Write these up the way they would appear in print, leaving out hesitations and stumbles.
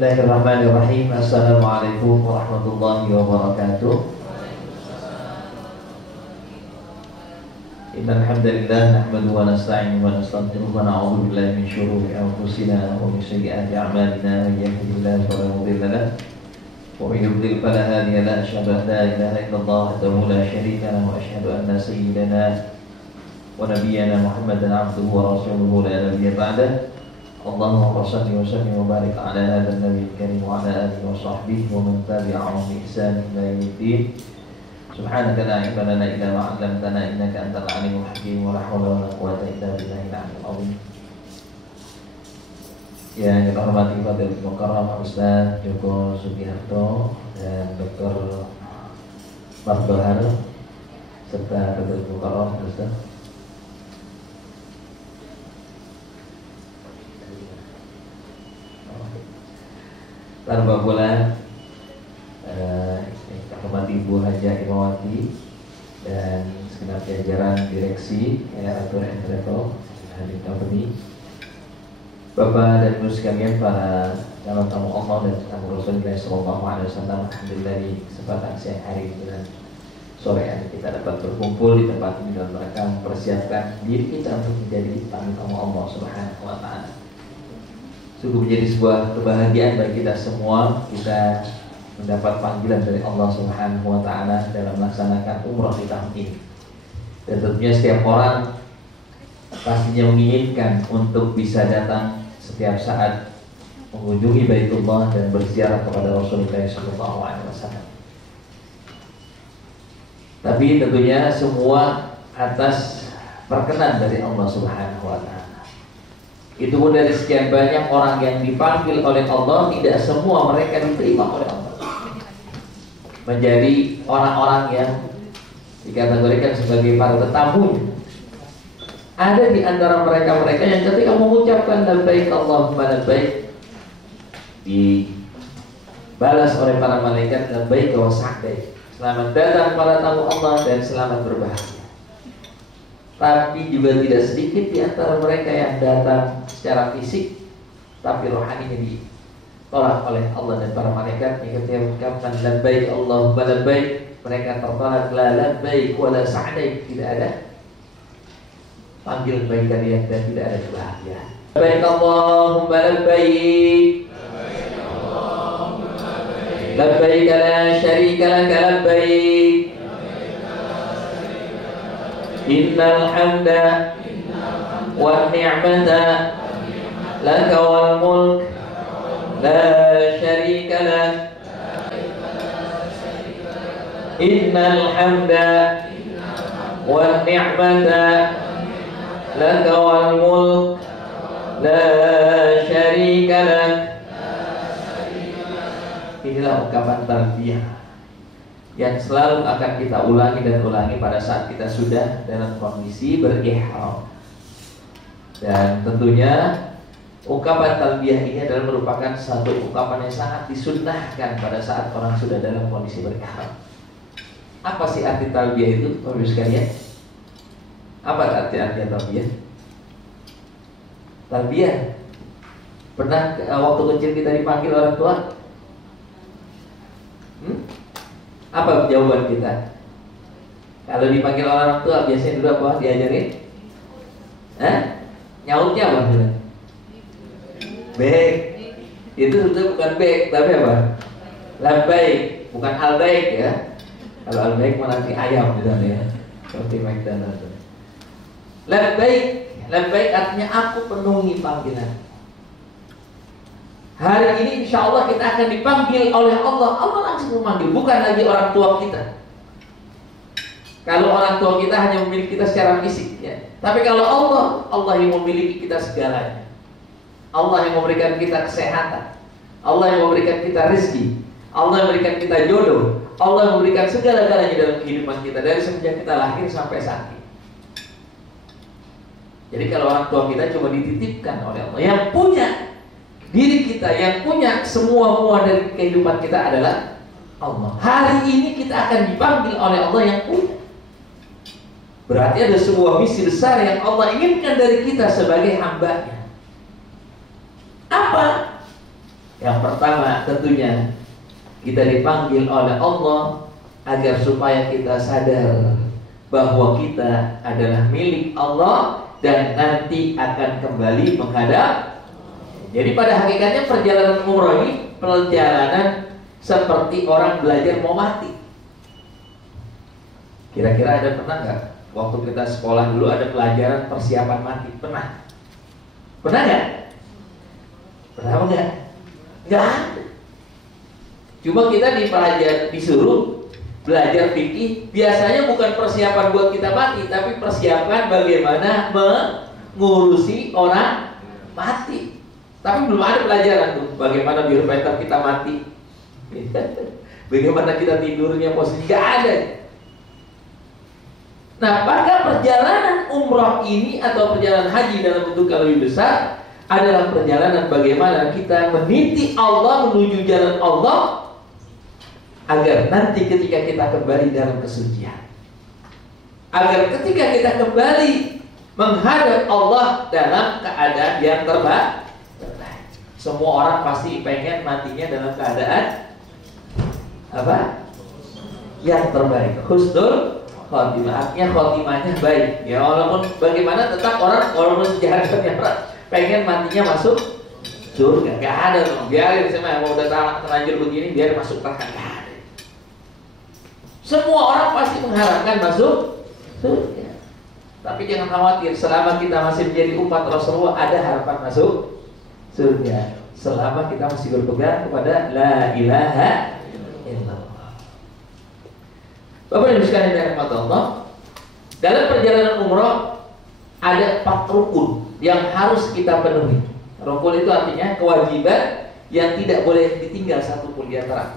Bismillahirrahmanirrahim. Assalamualaikum warahmatullahi wabarakatuh. Innal hamdalillah nahmaduhu wa nasta'inuhu wa nastaghfiruh wa na'udzu billahi min shururi anfusina wa min sayyiati a'malina. Man yahdihillahu fala mudilla lahu wa man yudlil fala hadiya lahu. Asyhadu an la ilaha illallah wahdahu la syarika lahu wa asyhadu anna sayyidana wa nabiyyana Muhammadan 'abduhu wa rasuluhu la nabiyya ba'dahu. Allahumma shalli wa sallim wa barik ala hadzal nabiyil karim wa ala alihi wa sahbihi wa man tabi'ahum bi ihsan ila yaumiddin. Subhanaka la ilma lana illa ma 'allamtana innaka antal alimul hakim wa la haula wa la quwwata illa billahil 'aliyyil 'azhim. Yang kita hormati Fadilul Mukarram Ustaz Joko Sugiharto dan Dr. Mardhahar serta Fadilul Mukarram Ustaz tanpa bulan, hormati Ibu Hajah Imawati dan segenap jajaran direksi Air Tour and Travel Holding Company, Bapak dan Ibu sekalian, para calon tamu Allah dan tamu Rasulullah SAW. Alhamdulillah di kesempatan siang hari dan sore hari kita dapat berkumpul di tempat ini dan mereka mempersiapkan diri kita untuk menjadi tamu Allah Subhanahu wa Ta'ala. Sungguh menjadi sebuah kebahagiaan bagi kita semua, kita mendapat panggilan dari Allah Subhanahu wa Ta'ala dalam melaksanakan umrah di tahun ini. Dan tentunya setiap orang pastinya menginginkan untuk bisa datang setiap saat mengunjungi Baitullah dan berziarah kepada Rasulullah SAW. Tapi tentunya semua atas perkenan dari Allah Subhanahu wa Ta'ala. Itu pun dari sekian banyak orang yang dipanggil oleh Allah, tidak semua mereka diterima oleh Allah menjadi orang-orang yang dikategorikan sebagai para tetamu. Ada di antara mereka yang ketika mengucapkan labbaik Allahumma labbaik dibalas oleh para malaikat labbaik wa sa'daik, selamat datang para tamu Allah dan selamat berbahagia. Tapi juga tidak sedikit di antara mereka yang datang secara fisik, tapi rohaninya ditolak oleh Allah dan para malaikat. Ketika mengucapkan labbaik Allahumma labbaik, mereka tertolak, la labbaik wa la sa'daik, tidak ada panggil kebaikan dan tidak ada kebahagiaan. Labbaik Allahumma labbaik, labbaik la syarika laka labbaik, innal hamda wan ni'mata laka wal mulk la syarika lak, innal hamda wan ni'mata laka wal mulk la syarika lak. Inilah ungkapan tarbiyah yang selalu akan kita ulangi dan ulangi pada saat kita sudah dalam kondisi berihram. Dan tentunya ungkapan talbiyah ini adalah merupakan satu ungkapan yang sangat disunnahkan pada saat orang sudah dalam kondisi berihram. Apa sih arti talbiyah itu, Bapak sekalian? Apa arti talbiyah? Talbiyah, pernah waktu kecil kita dipanggil orang tua? Apa jawaban kita? Kalau dipanggil orang tua biasanya dulu apa diajarin? Nyautnya apa? Baik. Itu sebetulnya bukan baik, tapi apa? Labbaik, bukan albaik ya. Kalau albaik malah nanti ayam misalnya ya. Seperti McDonald. Labbaik, labbaik artinya aku penuhi panggilan. Hari ini insya Allah kita akan dipanggil oleh Allah. Allah langsung memanggil, bukan lagi orang tua kita. Kalau orang tua kita hanya memiliki kita secara fisik ya. Tapi kalau Allah yang memiliki kita segalanya. Allah yang memberikan kita kesehatan, Allah yang memberikan kita rezeki, Allah yang memberikan kita jodoh, Allah yang memberikan segala-galanya dalam kehidupan kita dari semenjak kita lahir sampai saat ini. Jadi kalau orang tua kita cuma dititipkan oleh Allah, yang punya diri kita, yang punya semua dari kehidupan kita adalah Allah. Hari ini kita akan dipanggil oleh Allah yang punya. Berarti ada sebuah misi besar yang Allah inginkan dari kita sebagai hamba-Nya. Apa? Yang pertama tentunya kita dipanggil oleh Allah agar supaya kita sadar bahwa kita adalah milik Allah dan nanti akan kembali menghadap. Jadi pada hakikatnya perjalanan umroh ini perjalanan seperti orang belajar mau mati. Kira-kira ada pernah nggak waktu kita sekolah dulu ada pelajaran persiapan mati? Pernah? Pernah nggak? Pernah nggak? Nggak ada. Cuma kita disuruh belajar fikih. Biasanya bukan persiapan buat kita mati, tapi persiapan bagaimana mengurusi orang mati. Tapi belum ada pelajaran tuh bagaimana biar better kita mati, bagaimana kita tidurnya posisi, nggak ada. Nah, maka perjalanan umroh ini atau perjalanan haji dalam bentuk yang lebih besar adalah perjalanan bagaimana kita meniti Allah, menuju jalan Allah, agar nanti ketika kita kembali dalam kesucian, agar ketika kita kembali menghadap Allah dalam keadaan yang terbaik. Semua orang pasti pengen matinya dalam keadaan apa? Yang terbaik, husnul khotimah. Artinya khotimahnya baik. Ya walaupun bagaimana tetap orang walaupun jahatnya pengen matinya masuk surga. Gak ada dong. Biarin sama mau udah terlanjur begini biar masuk neraka. Gak ada. Semua orang pasti mengharapkan masuk surga. Tapi jangan khawatir, selama kita masih menjadi umat Rasulullah ada harapan masuk surga, selama kita masih berpegang kepada la ilaha illallah. Bapak Ibu sekalian yang dirahmati Allah, dalam perjalanan umroh ada 4 rukun yang harus kita penuhi. Rukun itu artinya kewajiban yang tidak boleh ditinggal satupun di antara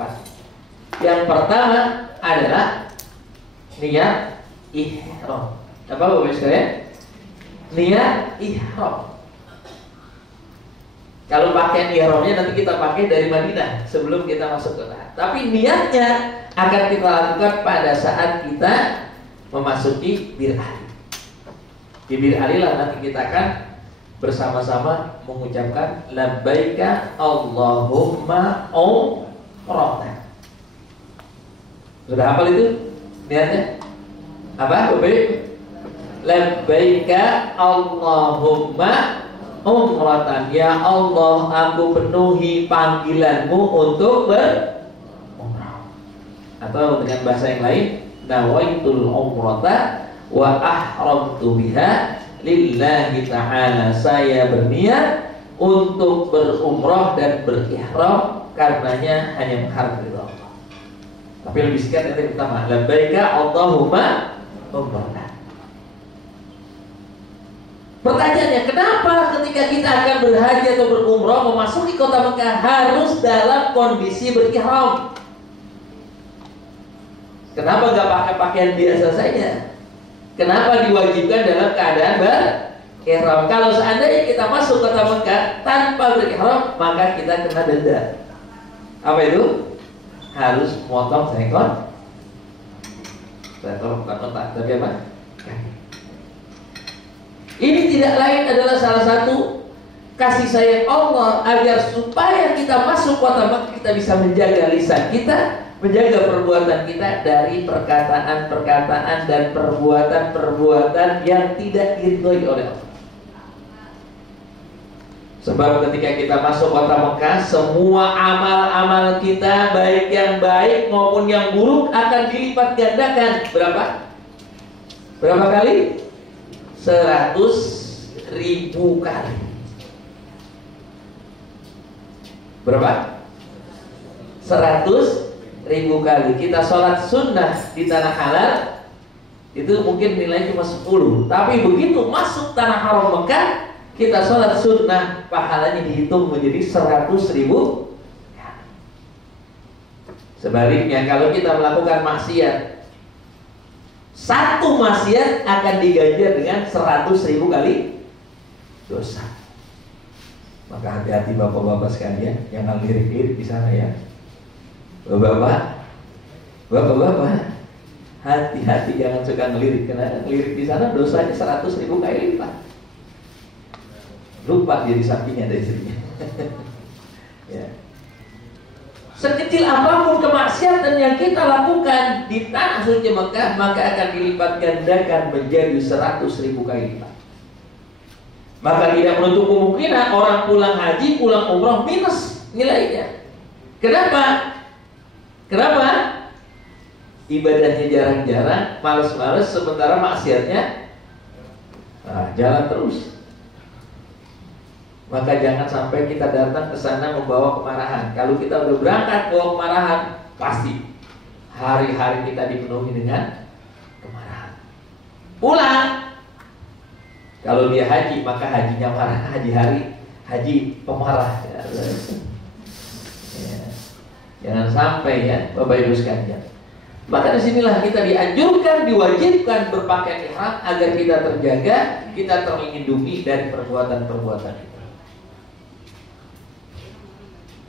4. Yang pertama adalah niat ihram. Apa Bapak Ibu sekalian? Niat ihram. Kalau pakaian ihramnya nanti kita pakai dari Madinah sebelum kita masuk ke tanah. Tapi niatnya akan kita lakukan pada saat kita memasuki Bir Ali. Di Bir Ali lah nanti kita akan bersama-sama mengucapkan labbaika Allahumma umratan. Sudah hafal itu niatnya? Apa Bapak? Labbaika Allahumma umratan, ya Allah aku penuhi panggilanmu untuk berumrah. Atau dengan bahasa yang lain, nawaitul umrata wa ahramtu biha lillahi ta'ala, saya berniat untuk berumrah dan berihram karenanya hanya mengharap ridha Allah. Tapi lebih singkat yang pertama, labbaika Allahumma umratan. Pertanyaannya, kenapa ketika kita akan berhaji atau berumrah memasuki kota Mekah harus dalam kondisi berihram? Kenapa nggak pakai pakaian biasa saja? Kenapa diwajibkan dalam keadaan berihram? Kalau seandainya kita masuk kota Mekah tanpa berihram, maka kita kena denda. Apa itu? Harus potong seekor bukan otak, tapi apa? Ini tidak lain adalah salah satu kasih sayang Allah agar supaya kita masuk kota Mekah kita bisa menjaga lisan kita, menjaga perbuatan kita dari perkataan-perkataan dan perbuatan-perbuatan yang tidak diridhoi oleh Allah. Sebab ketika kita masuk kota Mekah, semua amal-amal kita baik yang baik maupun yang buruk akan dilipat gandakan. Berapa kali? 100.000 kali. Berapa? 100.000 kali. Kita sholat sunnah di tanah halal itu mungkin nilainya cuma 10. Tapi begitu masuk tanah haram Mekah, kita sholat sunnah pahalanya dihitung menjadi 100.000. Sebaliknya kalau kita melakukan maksiat, satu maksiat akan diganjar dengan 100.000 kali dosa. Maka hati-hati bapak-bapak sekalian, jangan lirik-lirik di sana ya. Bapak-bapak, hati-hati jangan suka ngelirik, karena ngelirik di sana dosanya 100.000 kali lipat. Lupa dia di sampingnya ada istrinya. Ya. Sekecil apapun kemaksiatan yang kita lakukan di tanah suci Mekah, maka akan dilipat gandakan menjadi 100.000 kali lipat. Maka tidak menutup kemungkinan orang pulang haji, pulang umroh minus nilainya. Kenapa? Kenapa? Ibadahnya jarang-jarang, males-males, sementara maksiatnya jalan terus. Maka jangan sampai kita datang ke sana membawa kemarahan. Kalau kita udah berangkat bawa kemarahan, pasti hari-hari kita dipenuhi dengan kemarahan. Pulang, kalau dia haji, maka hajinya marah, haji pemarah. Ya. Jangan sampai ya, Bapak Ibu sekalian. Maka disinilah kita dianjurkan, diwajibkan berpakaian ihram agar kita terjaga, kita terlindungi dari perbuatan-perbuatan itu.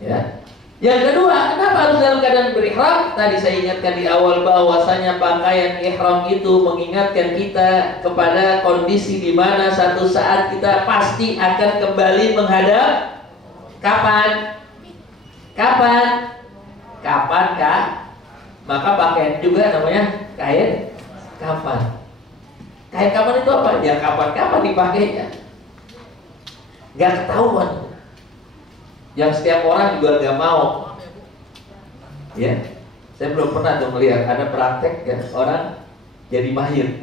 Ya. Yang kedua, kenapa harus dalam keadaan berihram? Tadi saya ingatkan di awal bahwasanya pakaian ihram itu mengingatkan kita kepada kondisi di mana satu saat kita pasti akan kembali menghadap kapan? Kapan? Kapankah? Maka pakaian juga namanya kain kapan. Kain kapan itu apa? Ya kapan-kapan dipakainya. Gak ketahuan. Yang setiap orang juga nggak mau, ya. Saya belum pernah tuh melihat ada praktek ya orang jadi mahir,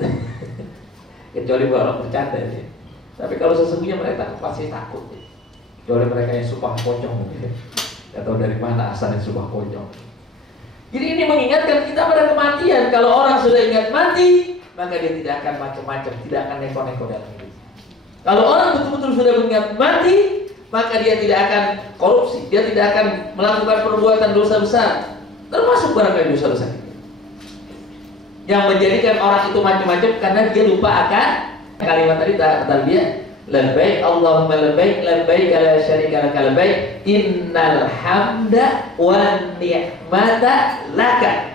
kecuali orang bercanda ya. Tapi kalau sesungguhnya mereka pasti takut, ya. Kecuali mereka yang sumpah pocong, ya. Gak tahu dari mana asalnya sumpah pocong. Jadi ini mengingatkan kita pada kematian. Kalau orang sudah ingat mati, maka dia tidak akan macam-macam, tidak akan neko-neko dalam hidup. Kalau orang betul-betul sudah mengingat mati, maka dia tidak akan korupsi, dia tidak akan melakukan perbuatan dosa besar, termasuk barangkali dosa besar yang menjadikan orang itu macam-macam karena dia lupa akan kalimat tadi talbiyah, labbaik Allahumma labbaik, labbaik la syarika laka labbaik, innal hamda wan ni'mata laka.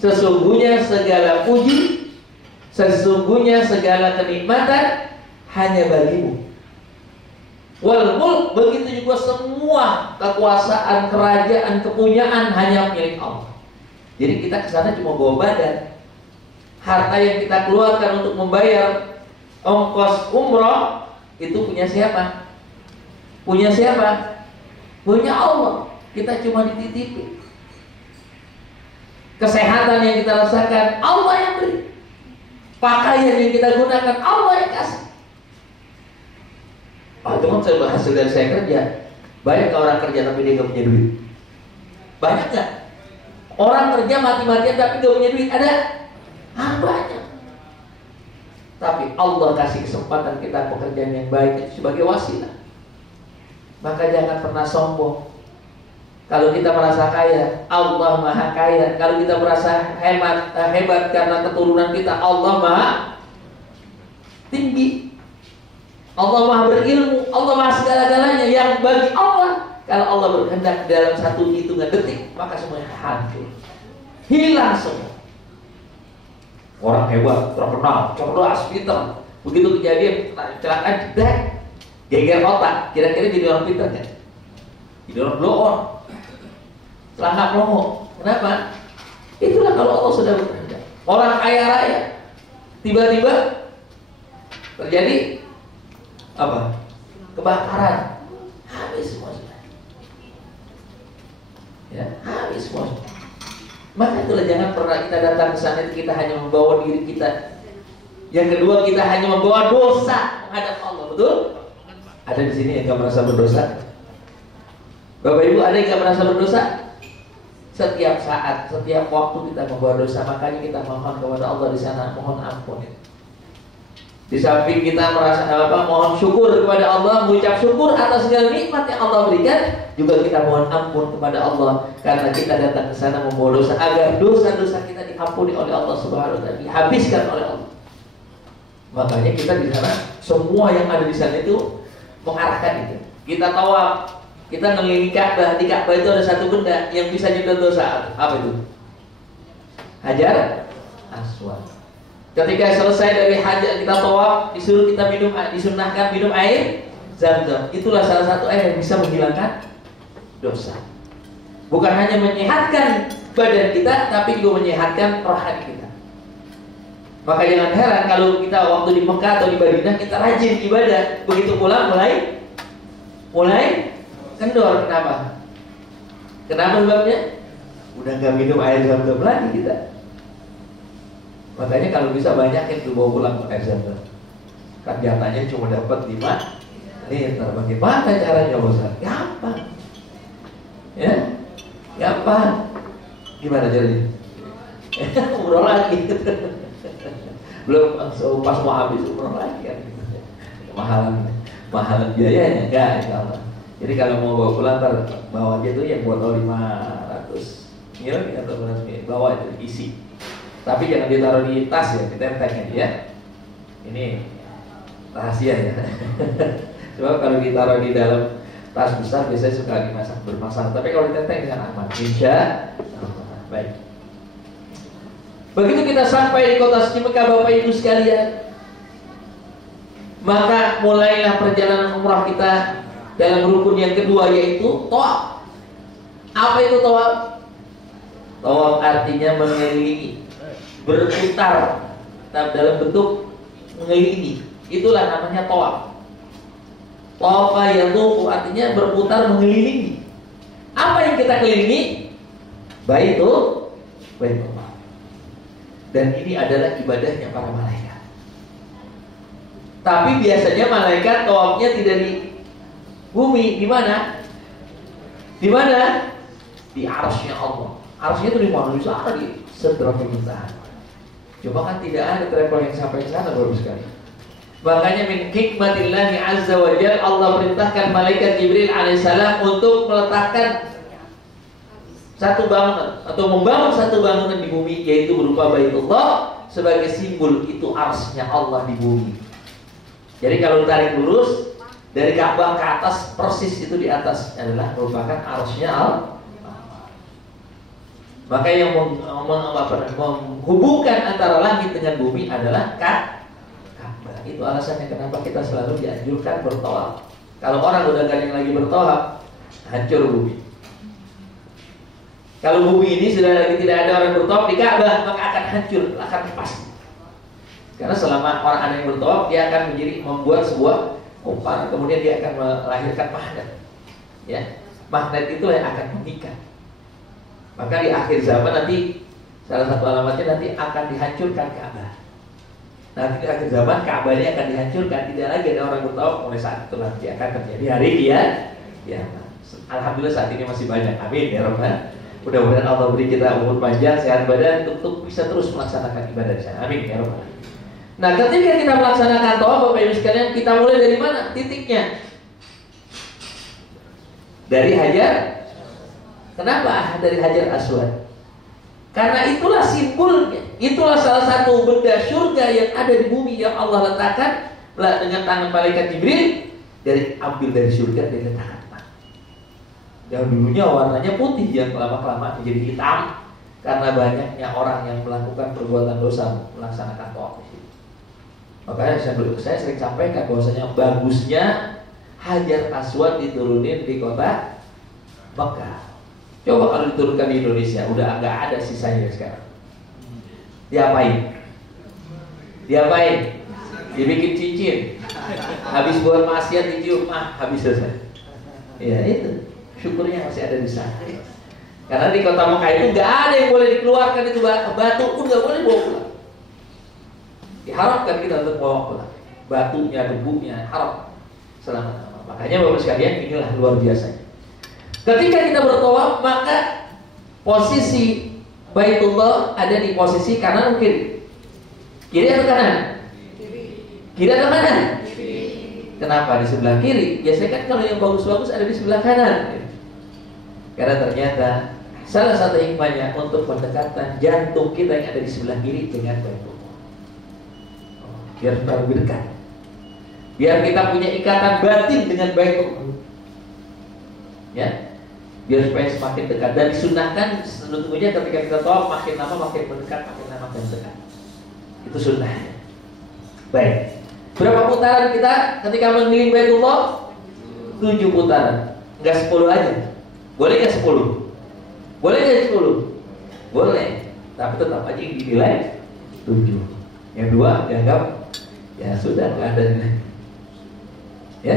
Sesungguhnya segala puji, sesungguhnya segala kenikmatan hanya bagimu. Wal mulk, begitu juga semua kekuasaan, kerajaan, kepunyaan hanya milik Allah. Jadi kita ke sana cuma bawa badan. Harta yang kita keluarkan untuk membayar ongkos umroh itu punya siapa? Punya siapa? Punya Allah. Kita cuma dititipi. Kesehatan yang kita rasakan Allah yang beri. Pakaian yang kita gunakan Allah yang kasih. Teman saya hasil dari saya kerja. Banyak orang kerja tapi dia gak punya duit. Banyak gak? Orang kerja mati-matian tapi gak punya duit. Ada? Banyak. Tapi Allah kasih kesempatan kita pekerjaan yang baik itu sebagai wasilah. Maka jangan pernah sombong. Kalau kita merasa kaya, Allah maha kaya. Kalau kita merasa hebat karena keturunan kita, Allah maha tinggi. Allah maha berilmu, Allah maha segala-galanya. Yang bagi Allah, kalau Allah berkehendak dalam satu hitungan detik, maka semuanya hancur, hilang semua. Orang hebat, terkenal, cerdas, pintar, begitu kejadian kecelakaan, jedak, geger otak, kira-kira jadi orang pintar kan? Jadi orang bloon, celaka pelongo. Kenapa? Itulah kalau Allah sudah berkehendak. Orang kaya raya, tiba-tiba terjadi apa? Kebakaran, habis semua. Ya, habis semua. Maka itulah jangan pernah kita datang ke sana kita hanya membawa diri kita. Yang kedua, kita hanya membawa dosa menghadap Allah, betul? Ada di sini yang gak merasa berdosa? Bapak Ibu, ada yang gak merasa berdosa? Setiap saat, setiap waktu kita membawa dosa, makanya kita mohon kepada Allah di sana, mohon ampun. Di samping kita merasa mohon syukur kepada Allah, mengucap syukur atas segala nikmat yang Allah berikan, juga kita mohon ampun kepada Allah karena kita datang ke sana membawa dosa, agar dosa-dosa kita diampuni oleh Allah Subhanahu wa taala, dihabiskan oleh Allah. Makanya kita di sana, semua yang ada di sana itu mengarahkan itu. Kita tawaf, kita ngelilingi Ka'bah, di Ka'bah itu ada satu benda yang bisa nyedot dosa. Apa itu? Hajar Aswad. Ketika selesai dari hajat kita tawaf, disuruh kita minum, disunahkan minum air Zam-Zam. Itulah salah satu air yang bisa menghilangkan dosa. Bukan hanya menyehatkan badan kita, tapi juga menyehatkan rohani kita. Maka jangan heran kalau kita waktu di Mekah atau di Madinah kita rajin ibadah, begitu pulang mulai kendor. Kenapa? Kenapa sebabnya? Udah gak minum air zam-zam lagi kita. Makanya kalau bisa banyakin tuh bawa pulang air zam-zam. Kan jatahnya cuma dapat 5 liter. Bagaimana caranya Ustaz? Gampang. Ya, gampang. Gimana caranya? Umroh lagi. Belum pas mau habis umroh lagi kan. Mahalan biayanya enggak, insyaallah. Jadi kalau mau bawa pulang bawa aja tuh yang botol 500 ml atau 100 ml, bawa itu isi. Tapi jangan ditaruh di tas ya, ditenteng aja ya. Ini rahasia ya. Coba kalau ditaruh di dalam tas besar biasanya suka bermasalah. Tapi kalau ditenteng dengan aman, insya Allah. Baik. Begitu kita sampai di kota suci Mekah, Bapak Ibu sekalian, maka mulailah perjalanan umrah kita dalam rukun yang kedua, yaitu tawaf. Apa itu tawaf? Tawaf artinya mengelilingi, berputar dalam bentuk mengelilingi. Itulah namanya tawaf. Tawafa yatufu artinya berputar mengelilingi. Apa yang kita kelilingi? Baitullah. Dan ini adalah ibadahnya para malaikat. Tapi biasanya malaikat tawafnya tidak di bumi. Di mana? Di mana? Di arsy-nya Allah. Arsy-nya itu di mana? Di sana, di Sidratul Muntaha. Coba kan tidak ada travel yang sampai ke sana, baru sekali. Makanya min hikmatillahi azza wa jalla, Allah perintahkan malaikat Jibril alaihissalam untuk meletakkan satu bangunan atau membangun satu bangunan di bumi, yaitu berupa Baitullah sebagai simbol itu arsy-nya Allah di bumi. Jadi kalau ditarik lurus dari Ka'bah ke atas, persis itu di atas adalah merupakan arsy-nya Allah. Maka yang menghubungkan antara langit dengan bumi adalah Ka'bah. Itu alasannya kenapa kita selalu dianjurkan bertawaf. Kalau orang udah gak yang lagi bertawaf, hancur bumi. Kalau bumi ini sudah lagi tidak ada orang bertawaf di Ka'bah, maka akan hancur, akan pasti. Karena selama orang ada yang bertawaf, dia akan membuat sebuah kumpar, kemudian dia akan melahirkan magnet. Ya, magnet itulah yang akan mengikat. Maka di akhir zaman nanti salah satu alamatnya nanti akan dihancurkan Ka'bah. Nanti di akhir zaman Ka'bahnya akan dihancurkan, tidak lagi ada orang bertawaf. Mulai saat itu nanti akan terjadi hari kiamat. Alhamdulillah saat ini masih banyak. Amin ya Rabbal. Mudah-mudahan Allah beri kita umur panjang, sehat badan untuk bisa terus melaksanakan ibadah di sana. Amin ya Rabbal. Nah, ketika kita melaksanakan tawaf, Bapak Ibu sekalian, kita mulai dari mana? Titiknya dari Hajar. Kenapa dari Hajar Aswad? Karena itulah simbolnya. Itulah salah satu benda surga yang ada di bumi yang Allah letakkan dengan tangan malaikat Jibril, ambil dari surga dan letakkan. Yang dulunya warnanya putih, yang lama-kelamaan menjadi hitam karena banyaknya orang yang melakukan perbuatan dosa melaksanakan tawaf. Makanya saya sering sampaikan bahwasanya bagusnya Hajar Aswad diturunin di kota Mekah. Coba kalau diturunkan di Indonesia, udah nggak ada sisanya sekarang. Diapain? Dibikin cincin. Habis buat maksiat dicium, habis selesai. Ya itu. Syukurnya masih ada di sana. Karena di kota Mekah itu nggak ada yang boleh dikeluarkan, itu batu pun nggak boleh bawa pulang. Diharapkan kita untuk bawa pulang. Batunya, debunya haram selama. Makanya Bapak sekalian, inilah luar biasanya. Ketika kita bertawaf, maka posisi Baitullah ada di posisi kanan atau kiri? Kiri atau kanan? Kiri atau kanan? Kenapa di sebelah kiri? Biasanya kan kalau yang bagus-bagus ada di sebelah kanan. Karena ternyata salah satu hikmahnya untuk pendekatan jantung kita yang ada di sebelah kiri dengan Baitullah. Biar lebih dekat. Biar kita punya ikatan batin dengan Baitullah. Ya. Biar supaya semakin dekat. Dan disunahkan sebetulnya ketika kita tawaf makin lama makin mendekat, makin lama makin dekat. Itu sunnahnya. Baik. Berapa putaran kita ketika mengelilingi Baitullah? 7 putaran. Enggak 10 aja. Boleh nggak 10? Boleh jadi 10? Boleh, tapi tetap aja yang dinilai 7. Yang 2 dianggap ya sudah, nggak ada nilai. Ya,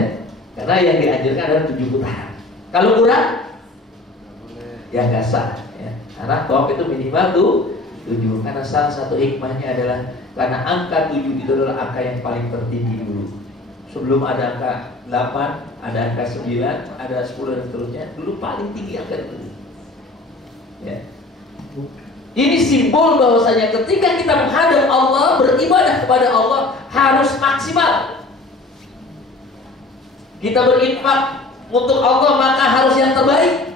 karena yang dianjurkan adalah 7 putaran. Kalau kurang, ya nggak sah. Ya. Karena tawaf itu minimal tuh 7. Karena salah satu hikmahnya adalah karena angka 7 itu adalah angka yang paling tertinggi dulu. Sebelum ada angka 8, ada angka 9, ada 10 dan seterusnya. Dulu paling tinggi angka 7. Ya. Ini simbol bahwasanya ketika kita menghadap Allah, beribadah kepada Allah harus maksimal. Kita berinfak untuk Allah maka harus yang terbaik.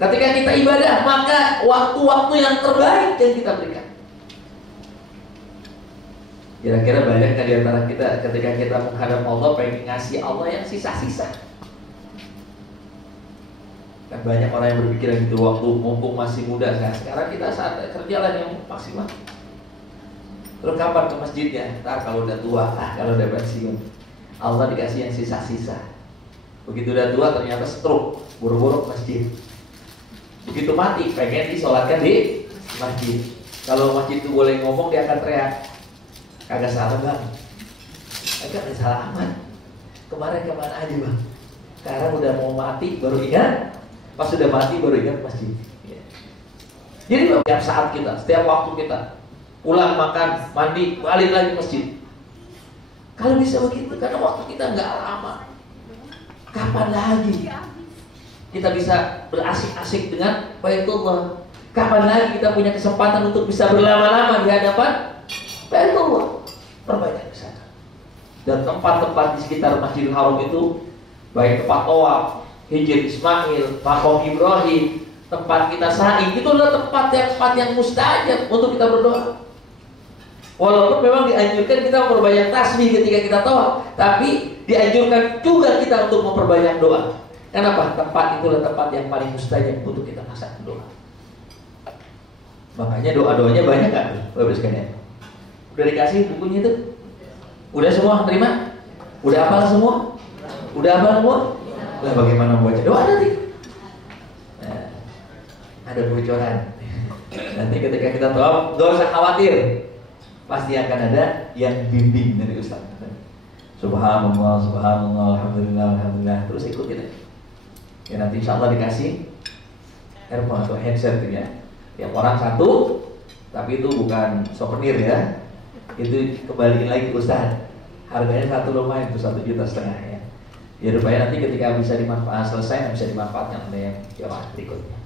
Ketika kita ibadah maka waktu-waktu yang terbaik yang kita berikan. Kira-kira banyak kan di antara kita ketika kita menghadap Allah pengen ngasih Allah yang sisa-sisa. Kan banyak orang yang berpikiran gitu, waktu mumpung masih muda. Nah, sekarang kita saat kerjalah yang maksimal. Terus kapan ke masjidnya? Ntar kalau udah tua, kalau udah pensiun, Allah dikasih yang sisa-sisa. Begitu udah tua ternyata stroke, buru-buru ke masjid. Begitu mati pengen disolatkan di masjid. Kalau masjid itu boleh ngomong dia akan teriak, kagak salah bang, kagak salah aman. Kemarin kemana aja bang? Sekarang udah mau mati baru ingat. Pas sudah mati baru ingat masjid. Ya. Jadi setiap saat kita, setiap waktu kita pulang makan, mandi, balik lagi masjid. Kalau bisa begitu, karena waktu kita nggak lama. Kapan lagi kita bisa berasik-asik dengan Baitullah? Kapan lagi kita punya kesempatan untuk bisa berlama-lama di hadapan Baitullah? Perbanyak di sana. Dan tempat-tempat di sekitar Masjidil Haram itu, baik tempat tawaf, Hijr Ismail, Maqam Ibrahim, tempat kita sa'i, itu adalah tempat yang mustajab untuk kita berdoa. Walaupun memang dianjurkan kita memperbanyak tasbih ketika kita tawaf, tapi dianjurkan juga kita untuk memperbanyak doa. Kenapa? Tempat itulah tempat yang paling mustajab untuk kita melaksanakan doa. Makanya doa-doanya banyak kan, Bapak sekalian. Udah dikasih bukunya itu? Udah semua terima? Udah hafal semua? Udah hafal semua? Lah bagaimana membaca doa nanti? Nah, ada bocoran. Nanti ketika kita tawaf, gak usah khawatir, pasti akan ada yang bimbing dari Ustaz. Subhanallah, subhanallah, alhamdulillah, alhamdulillah. Terus ikutin aja. Ya nanti insya Allah dikasih earphone atau headset gitu ya. Yang orang satu, tapi itu bukan souvenir ya. Itu kembaliin lagi ke Ustaz. Harganya satu lumayan, itu 1,5 juta ya. Ya rupanya nanti ketika bisa dimanfaatkan selesai, bisa dimanfaatkan oleh yang jamaah berikutnya.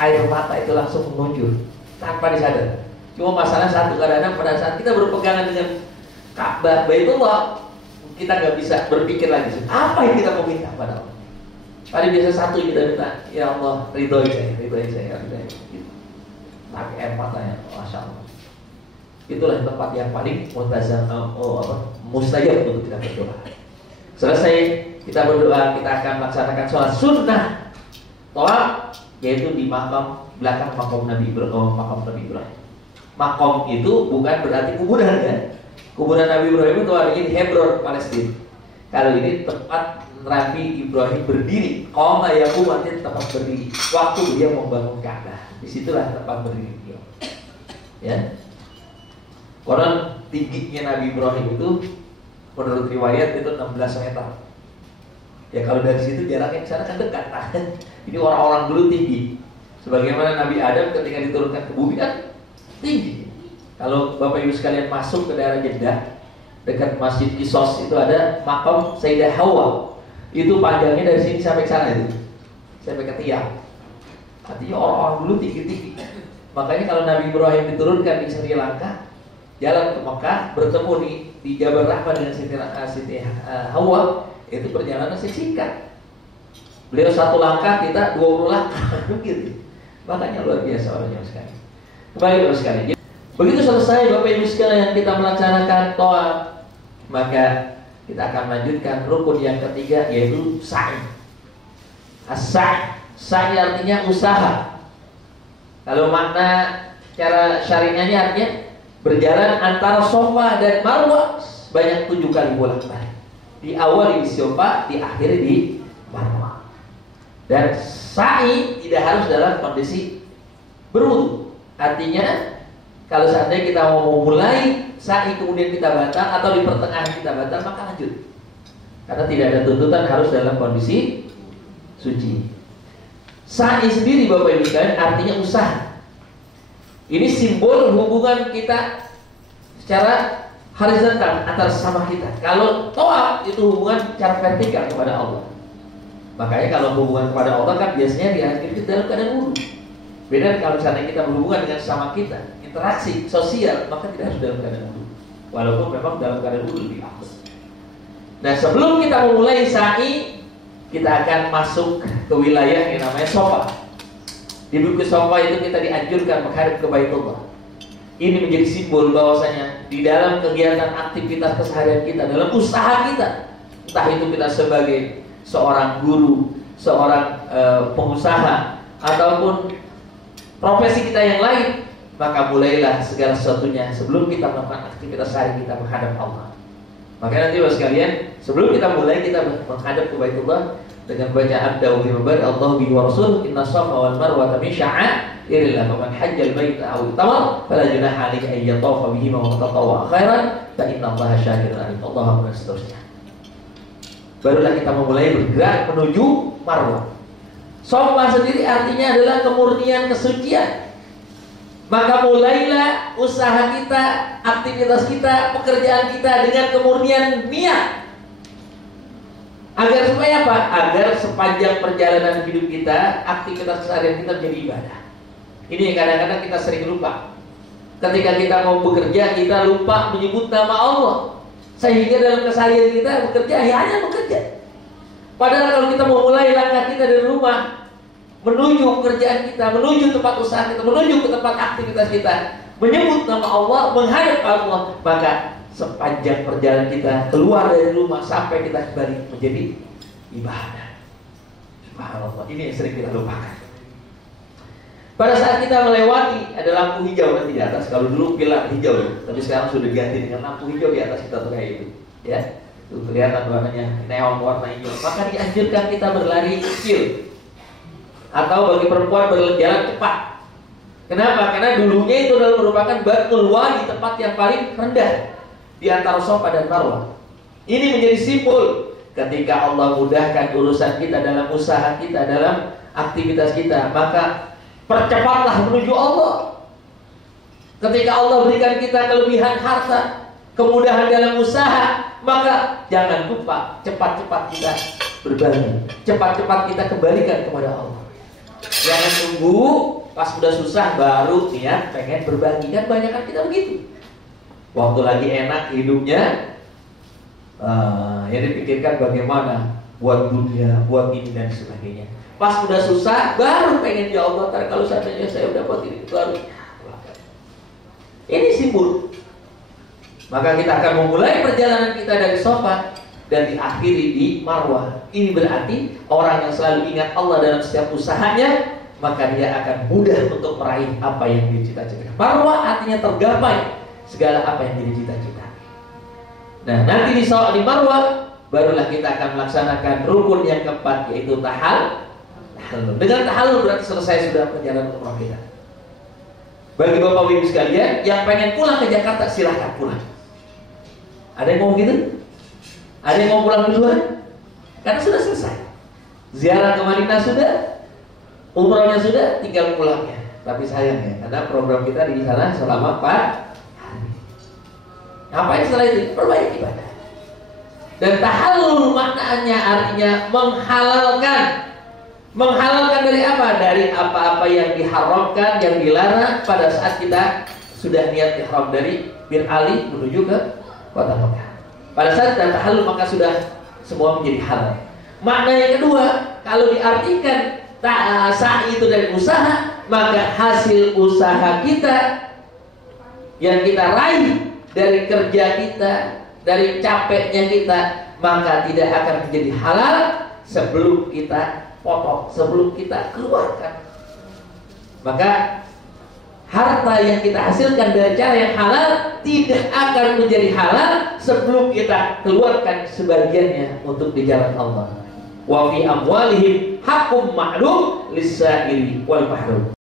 Air mata itu langsung meluncur tanpa disadar. Cuma masalah satu, kadang-kadang pada saat kita berpegangan dengan Ka'bah, Baitullah, kita nggak bisa berpikir lagi apa yang kita mau minta pada Allah. Tadi biasa satu kita minta, ya Allah ridhoi saya, ridhoi saya, ridhoi saya. Gitu. Pakai air matanya, masya Allah. Itulah tempat yang paling mustajab untuk kita berdoa. Selesai kita berdoa, kita akan melaksanakan sholat sunnah tawaf, yaitu di makam belakang makam Nabi Ibrahim. Makam itu bukan berarti kuburan ya. Kuburan Nabi Ibrahim itu hari ini Hebron, Palestina. Kalau ini tempat Nabi Ibrahim berdiri, qoma yaqum artinya tempat berdiri. Waktu dia membangun Ka'bah, disitulah tempat berdiri dia. Ya. Konon tingginya Nabi Ibrahim itu menurut riwayat itu 16 meter. Ya kalau dari situ jaraknya ke sana kan dekat. Ini orang-orang dulu tinggi. Sebagaimana Nabi Adam ketika diturunkan ke bumi kan tinggi. Kalau Bapak Ibu sekalian masuk ke daerah Jeddah, dekat Masjid Qisas itu ada makam Sayyidah Hawa. Itu panjangnya dari sini sampai ke sana itu. Sampai ke tiang. Artinya orang-orang dulu tinggi-tinggi. Makanya kalau Nabi Ibrahim diturunkan di Sri Lanka, jalan ke Mekah, bertemu di Jabal Rahmah dengan Siti Hawa, itu perjalanan singkat. Beliau satu langkah, kita 20 langkah begitu. Makanya luar biasa orangnya sekali. Kembali Bapak sekalian. Begitu selesai Bapak Ibu sekalian kita melaksanakan tawaf, maka kita akan melanjutkan rukun yang ketiga, yaitu sa'i. As-sa'i, sa'i artinya usaha. Kalau makna cara syariahnya artinya berjalan antara Safa dan Marwah banyak 7 kali bolak-balik. Di awal di Safa, di akhir di Marwah. Dan sa'i tidak harus dalam kondisi berwudu. Artinya kalau seandainya kita mau memulai sa'i kemudian kita batal atau di pertengahan kita batal, maka lanjut. Karena tidak ada tuntutan harus dalam kondisi suci. Sa'i sendiri Bapak Ibu sekalian artinya usaha. Ini simbol hubungan kita secara horizontal antara sama kita. Kalau tawaf itu hubungan secara vertikal kepada Allah. Makanya kalau hubungan kepada Allah kan biasanya diakhiri dalam keadaan wudu. Beda kalau misalnya kita berhubungan dengan sama kita, interaksi sosial, maka tidak harus dalam keadaan wudu. Walaupun memang dalam keadaan wudu lebih afdal. Nah, sebelum kita memulai sa'i, kita akan masuk ke wilayah yang namanya sofa. Di buku sofa itu kita dianjurkan menghadap ke Baitullah. Ini menjadi simbol bahwasanya di dalam kegiatan aktivitas keseharian kita, dalam usaha kita, entah itu kita sebagai seorang guru, seorang pengusaha, ataupun profesi kita yang lain, maka mulailah segala sesuatunya sebelum kita melakukan aktivitas sehari kita menghadap Allah. Makanya nanti Bapak sekalian, sebelum kita mulai kita menghadap ke Baitullah dengan bacaan Daudi Mubarak Allah bihi wa rasul inna safa wal marwa min sya'airillah wa man hajjal baita aw tamar fala junaha alayhi an yatafa bihi wa tatawwa khairan fa inna Allaha syakirun alim. Allahumma seterusnya. Barulah kita memulai bergerak menuju Marwah. Safa sendiri artinya adalah kemurnian, kesucian. Maka mulailah usaha kita, aktivitas kita, pekerjaan kita dengan kemurnian niat. Agar supaya apa? Agar sepanjang perjalanan hidup kita, aktivitas keseharian kita menjadi ibadah. Ini yang kadang-kadang kita sering lupa. Ketika kita mau bekerja, kita lupa menyebut nama Allah. Sehingga dalam keseharian kita bekerja, ya hanya bekerja. Padahal kalau kita mau mulai langkah kita dari rumah, menuju pekerjaan kita, menuju tempat usaha kita, menuju ke tempat aktivitas kita, menyebut nama Allah, menghadap Allah, maka sepanjang perjalanan kita keluar dari rumah sampai kita kembali menjadi ibadah. Subhanallah, ini yang sering kita lupakan. Pada saat kita melewati ada lampu hijau nanti di atas. Kalau dulu pilar hijau, tapi sekarang sudah diganti dengan lampu hijau di atas kita tuh kayak itu, ya. Tuh kelihatan warnanya neon warna hijau. Maka dianjurkan kita berlari kecil atau bagi perempuan berjalan cepat. Kenapa? Karena dulunya itu adalah merupakan batu luar di tempat yang paling rendah di antara Safa dan Marwah. Ini menjadi simbol ketika Allah mudahkan urusan kita dalam usaha kita, dalam aktivitas kita, maka percepatlah menuju Allah. Ketika Allah berikan kita kelebihan harta, kemudahan dalam usaha, maka jangan lupa cepat-cepat kita berbagi, cepat-cepat kita kembalikan kepada Allah. Jangan tunggu pas sudah susah baru niat pengen berbagi. Kan banyak kan kita begitu. Waktu lagi enak hidupnya, yang dipikirkan bagaimana buat dunia, buat ini dan sebagainya. Pas sudah susah baru pengen, ya Allah, ntar kalau seandainya saya udah dapat ini baru. Ini simbol. Maka kita akan memulai perjalanan kita dari Safa dan diakhiri di Marwah. Ini berarti orang yang selalu ingat Allah dalam setiap usahanya, maka dia akan mudah untuk meraih apa yang dia cita-citakan. Marwah artinya tergapai segala apa yang jadi cita-cita. Nah, nanti di Marwah barulah kita akan melaksanakan rukun yang keempat, yaitu tahallul. Dengan tahallul berarti selesai sudah perjalanan umrah kita. Bagi Bapak Ibu sekalian yang pengen pulang ke Jakarta, silahkan pulang. Ada yang mau gitu? Ada yang mau pulang duluan? Karena sudah selesai. Ziarah ke Madinah sudah, umrahnya sudah, tinggal pulangnya. Tapi sayangnya, karena program kita di sana selama 4 Ngapain setelah itu? Perbanyak ibadah. Dan tahallul maknanya artinya menghalalkan. Menghalalkan dari apa? Dari apa-apa yang diharamkan, yang dilarang pada saat kita sudah niat ihram dari Bir Ali menuju ke kota Mekah. Pada saat kita tahallul maka sudah semua menjadi halal. Makna yang kedua, kalau diartikan sa'i itu dari usaha, maka hasil usaha kita yang kita raih dari kerja kita, dari capeknya kita, maka tidak akan menjadi halal sebelum kita potong, sebelum kita keluarkan. Maka harta yang kita hasilkan dari cara yang halal tidak akan menjadi halal sebelum kita keluarkan sebagiannya untuk di jalan Allah. wa fi amwalihim haqqum ma'lum lis-sa'ili wal mahrum.